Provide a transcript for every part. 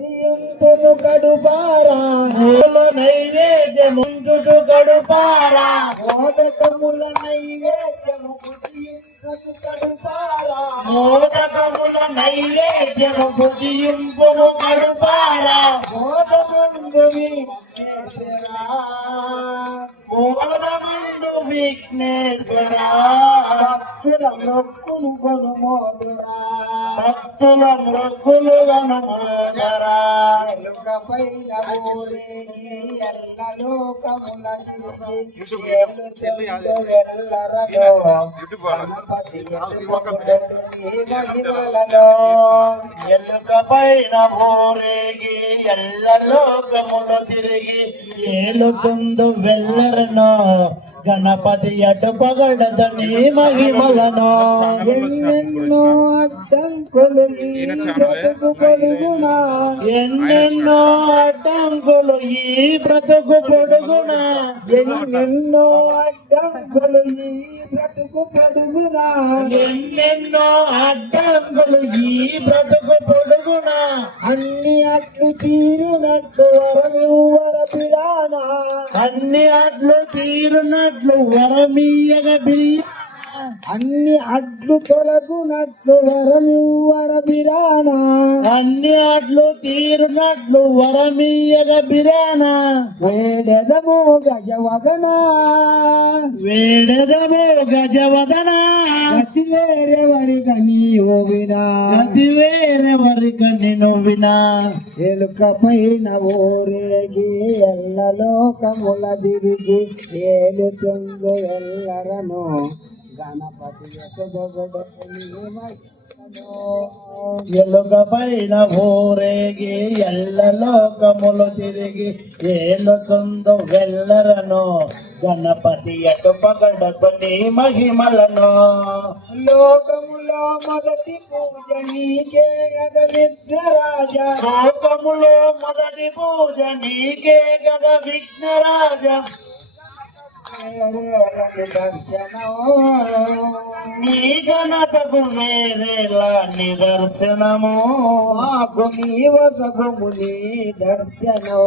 ఇంపును కడుపారా పూలు నైవేద్యముందుడు గడుపారా? మోదకముల నైవేద్యము ఇంపును కడుపారా మోదకముల నైవేద్యము భుజింపును గడుపారా? మోదమందు విఘ్నేశ్వరా. మోదమందు విఘ్నేశ్వర. భక్తుల మొక్కును కొను భక్తుల మృక్కులు గణమోదరా ఎలుక పైన భూరేగి ఎల్ల లోకముల తిరిగి ఏలు చెందు వెల్లరలో ఎలుక పైన లోకములు తిరిగి ఏలుకుందు వెళ్ళరను గణపతి అటు పగడదని మహిమలను ఎన్నెన్నో అడ్డంకులు ఈ బ్రతుకు పొడుగునా ఎన్నెన్నో అడ్డంకులు ఈ బ్రతుకు పొడుగున ఎన్నెన్నో అడ్డంకులు ఈ బ్రతుకు పొడుగునా ఎన్నెన్నో అడ్డంకులు ఈ బ్రతుకు పొడుగున. అన్ని అట్లు తీరునట్టు వరమివ్వర పిరానా. అన్ని అడ్లు వరమీయగ అన్ని అడ్లు తొలగునట్లు వరమివ్వర వరబిరానా అన్ని అడ్లు తీరునట్లు వరమీయగ బిరానా. వేడెదము గజవదనా వేడదము గజవదనా గతి వేరెవరిక నీవు వినా గతి వేరే వరిక నిన్ను వినా ఎలుక పైన ఊరేగి ఎల్ల లోకముల తిరిగి ఏలుతుంగు ఎల్లరను గణపతి నీ. ఎలుక పైన ఊరేగి ఎల్ల లోకములు తిరిగి ఏలుతుందో వెళ్ళరను గణపతి అటు పగడకు నీ మహిమలను. లోకములో మొదటి పూజ నీకే గద విఘ్నరాజా. లోకములో మొదటి పూజ నీకే గద విఘ్నరాజా. నీ ఘనతకు వేరేలా నిదర్శనము మాకు నీ వసగము నీ దర్శనం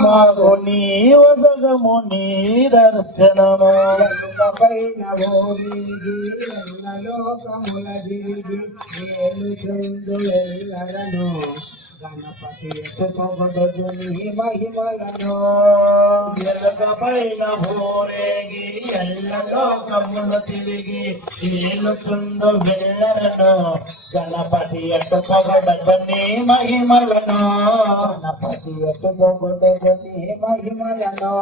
మాకు నీ వసగము నీ దర్శనము. పైన ఓరిగి లోకముల తిరిగి ఏలుతుండు గణపతి ఎటు పొగడదుని మహిమలను గణపతి ఎటు పొగడని మహిమలను.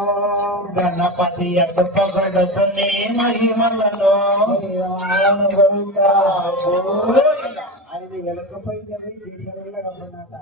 గణపతి ఎటు పొగడని మహిమలను ఆయన ఎలకపై దేశాలలో కనపడినట